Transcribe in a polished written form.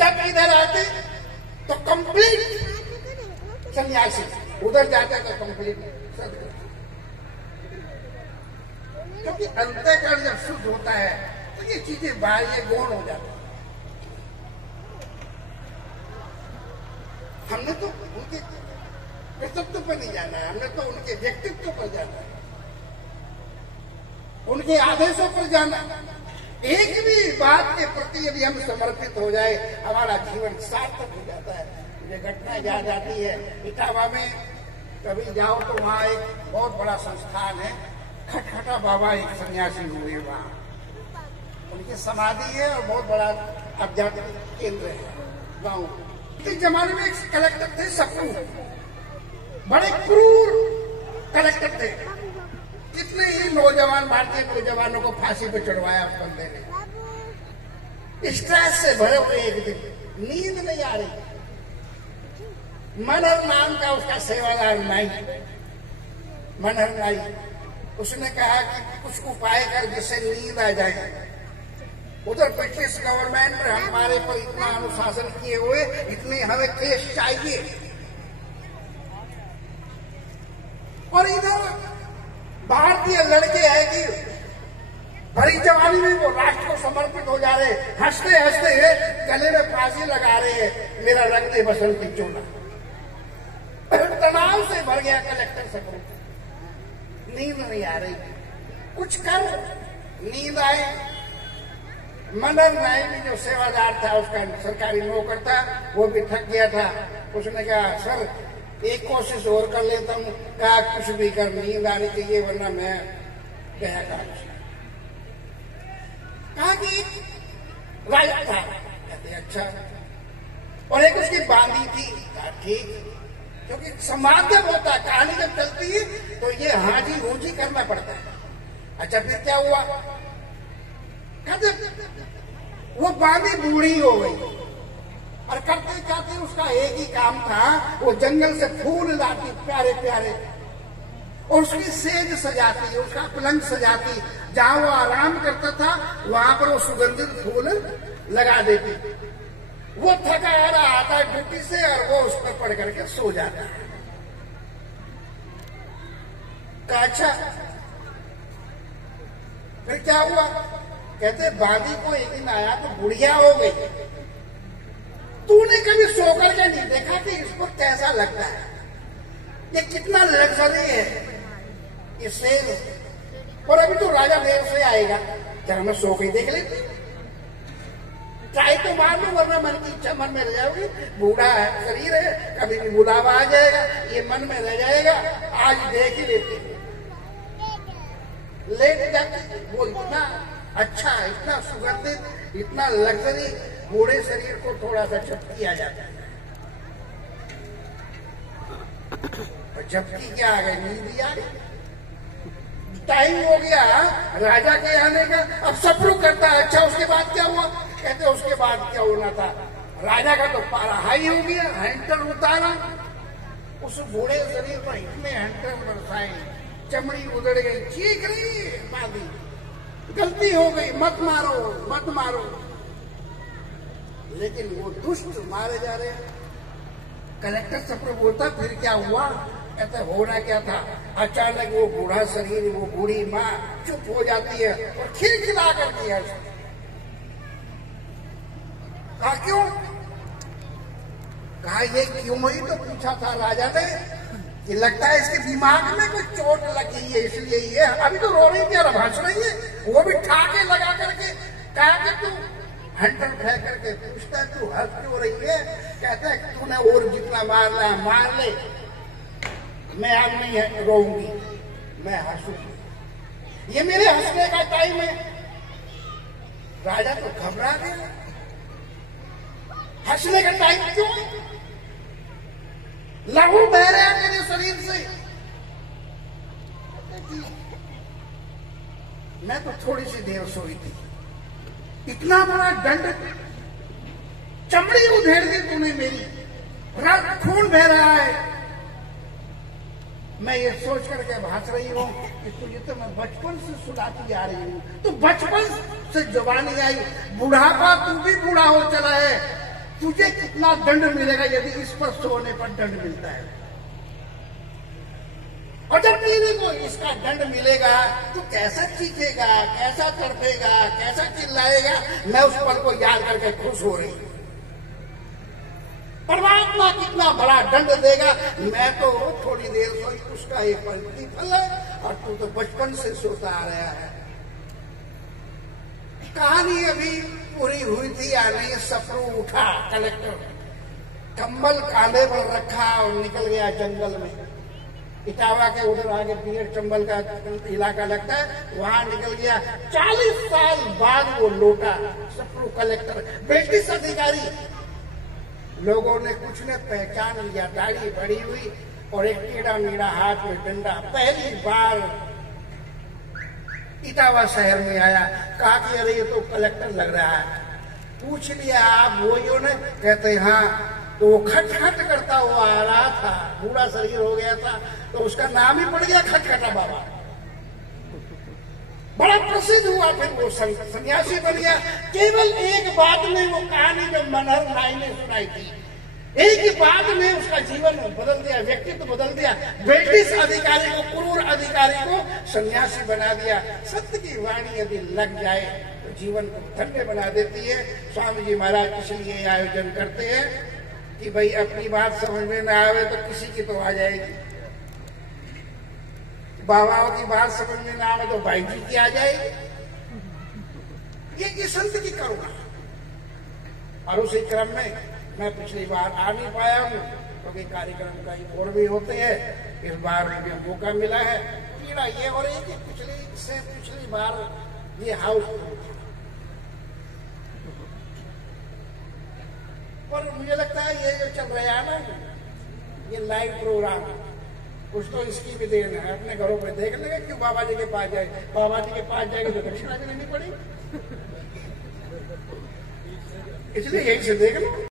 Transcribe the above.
जब इधर आते तो कंप्लीट सन्यासी, उधर जाते तो कंप्लीट सदगुरु। क्योंकि अंतःकरण जब शुद्ध होता है तो ये चीजें बाह्य गौण हो जाती है। हमने तो उनके कर्तव्य पर नहीं जाना है, हमने तो उनके व्यक्तित्व पर जाना है, उनके आदेशों पर जाना। एक भी बात के प्रति यदि हम समर्पित हो जाए हमारा जीवन सार्थक हो जाता है। मुझे घटना याद आती है, इटावा में कभी जाओ तो वहाँ एक बहुत बड़ा संस्थान है, खटखटा बाबा एक सन्यासी हुए वहाँ, उनकी समाधि है और बहुत बड़ा आध्यात्मिक केंद्र है गाँव। इस जमाने में एक कलेक्टर थे सप्रू, बड़े क्रूर कलेक्टर थे। कितने ही नौजवान भारतीय नौजवानों को फांसी पर चढ़वाया उस बंदे ने। स्ट्रेस से भरे हुए एक दिन नींद नहीं आ रही, मनहर नाम का उसका सेवादार नाई, मनहर नाई, उसने कहा कि कुछ उपाय कर जिससे नींद आ जाए। उधर ब्रिटिश गवर्नमेंट हमारे पर इतना अनुशासन किए हुए, इतने हमें केस चाहिए, और इधर भारतीय लड़के हैं कि भरी जवानी में वो राष्ट्र को समर्पित हो जा रहे, हंसते हंसते गले में फांसी लगा रहे हैं, मेरा रंग दे बसंती चोला। तनाव से भर गया कलेक्टर सप्रू, नींद नहीं आ रही, कुछ कर। नींद आए, मनहर नाई भी जो सेवादार था, उसका सरकारी नौकर था, वो भी थक गया था। उसने कहा सर एक कोशिश और कर लेता हूँ। कहा कुछ भी कर, नींद आनी चाहिए वरना मैं गया था। कहा कि राजा था, कहते अच्छा, और एक उसकी बांधी थी। कहा ठीक, क्योंकि समाज जब होता है, कहानी जब चलती है तो ये हाजी हूजी करना पड़ता है। अच्छा फिर क्या हुआ? कहते वो बांधी बूढ़ी हो गई और करते करते उसका एक ही काम था, वो जंगल से फूल लाती प्यारे प्यारे और उसकी सेज सजाती, उसका पलंग सजाती, जहां वो आराम करता था वहां पर वो सुगंधित फूल लगा देती। वो थका आ रहा आता है ड्यूटी से और वो उस पर पड़ करके सो जाता है। अच्छा फिर क्या हुआ? कहते बांदी को एक दिन आया तो बुढ़िया हो गई। तूने कभी सोकर के नहीं देखा कि इसको कैसा लगता है, ये कितना लग्जरी है इससे। और अभी तो राजा देर से आएगा, क्या मैं सो के देख लेती? ट्राई तो मार लो वरना मन की इच्छा मन में रह जाओगी। बूढ़ा है, शरीर है, कभी भी बुलावा आ जाएगा, ये मन में रह जाएगा। आज देख ही लेती, लेट जाती। वो इतना अच्छा, इतना सुगंधित, इतना लग्जरी, बूढ़े शरीर को थोड़ा सा झपकी आ जाता है। और झपकी क्या आ गई? नींद आ गई। टाइम हो गया राजा के आने का, अब सप्रू करता है। अच्छा उसके बाद क्या हुआ? कहते उसके बाद क्या होना था, राजा का तो पारा हाई हो गया, हैंटर उतारा, उस बूढ़े शरीर पर इतने हैंटर बरसाए, चमड़ी उधड़ गई, चीख रही बांधी, गलती हो गई, मत मारो मत मारो। लेकिन वो दुष्ट मारे जा रहे। कलेक्टर सप्रू बोलता फिर क्या हुआ? कहते होना क्या था, अचानक वो बूढ़ा शरीर, वो बूढ़ी माँ चुप हो जाती है और खिलखिला कर दिया। कहा क्यों? कहा ये क्यों ही तो पूछा था राजा ने कि लगता है इसके दिमाग में कोई चोट लगी है इसलिए ये अभी तो रो रही थी और हंस रही है। वो भी ठाके लगा करके कहा कि तू हंटर फेंक करके पूछता है तू हंस क्यों रही है? कहता है तूने और जितना मारना है मार ले, मैं अब नहीं रोऊंगी, मैं हंसूंगी, ये मेरे हंसने का टाइम है। राजा तो घबरा गया, हंसने का टाइम क्यों? लहू बह रहा है मेरे शरीर से। मैं तो थोड़ी सी देर सोई थी, इतना बड़ा दंड, चमड़ी उधेड़ दी तूने मेरी, खून बह रहा है। मैं ये सोच करके हंस रही हूँ कि तुझे तो मैं बचपन से सुनाती आ रही हूँ, तो बचपन से जवानी आई, बुढ़ापा तू भी बूढ़ा हो चला है, तुझे कितना दंड मिलेगा यदि इस पर सोने पर दंड मिलता है। और जब तेरे को इसका दंड मिलेगा तो कैसा चीखेगा, कैसा तड़पेगा, कैसा चिल्लाएगा। मैं उस पल को याद करके खुश हो रही हूं। परमात्मा कितना बड़ा दंड देगा। मैं तो थोड़ी देर सोई, उसका एक प्रतिफल है, और तू तो बचपन से सोता आ रहा है। कहानी अभी पूरी हुई थी या नहीं, सफरू उठा कलेक्टर, कंबल कांधे पर रखा और निकल गया जंगल में। इटावा के उधर आगे पीर चंबल का इलाका लगता है, वहां निकल गया। 40 साल बाद वो लौटा सफरू कलेक्टर, ब्रिटिश अधिकारी। लोगों ने कुछ ने पहचान लिया, दाढ़ी बड़ी हुई और एक टेढ़ा मेढ़ा हाथ में डंडा। पहली बार इटावा शहर में आया, कहा कि अरे ये तो कलेक्टर लग रहा है। पूछ लिया आप वही हो ना? कहते हाँ। तो वो खटखट करता हुआ आ रहा था, बूढ़ा शरीर हो गया था, तो उसका नाम ही पड़ गया खटखटा बाबा। बड़ा प्रसिद्ध हुआ, फिर वो सन्यासी बन गया। केवल एक बात में वो कहानी जो मनहर नाई ने सुनाई थी, एक ही बात में उसका जीवन बदल दिया, व्यक्तित्व बदल दिया। ब्रिटिश अधिकारी को, क्रूर अधिकारी को सन्यासी बना दिया। सत्य की वाणी यदि लग जाए तो जीवन को धन्य बना देती है। स्वामी जी महाराज इसलिए आयोजन करते हैं कि भाई अपनी बात समझ में न आवे तो किसी की तो आ जाएगी, बाबाओं की बात समझ में न आवे तो भाई जी की आ जाएगी। ये संत की करुणा। और उसी क्रम में मैं पिछली बार आ नहीं पाया हूँ क्योंकि कार्यक्रम कहीं और भी होते हैं। इस बार मुझे मौका मिला है। पीड़ा ये हो रही है कि पिछली बार ये हाउस पर मुझे लगता है ये जो चल रहा है ना, ये लाइव प्रोग्राम, कुछ तो इसकी भी देन है। अपने घरों पे देख लेंगे, क्यों बाबा जी के पास जाए। बाबा जी के पास जाएंगे तो दक्षिणा भी लेनी पड़ी, इसलिए यही से देख लो।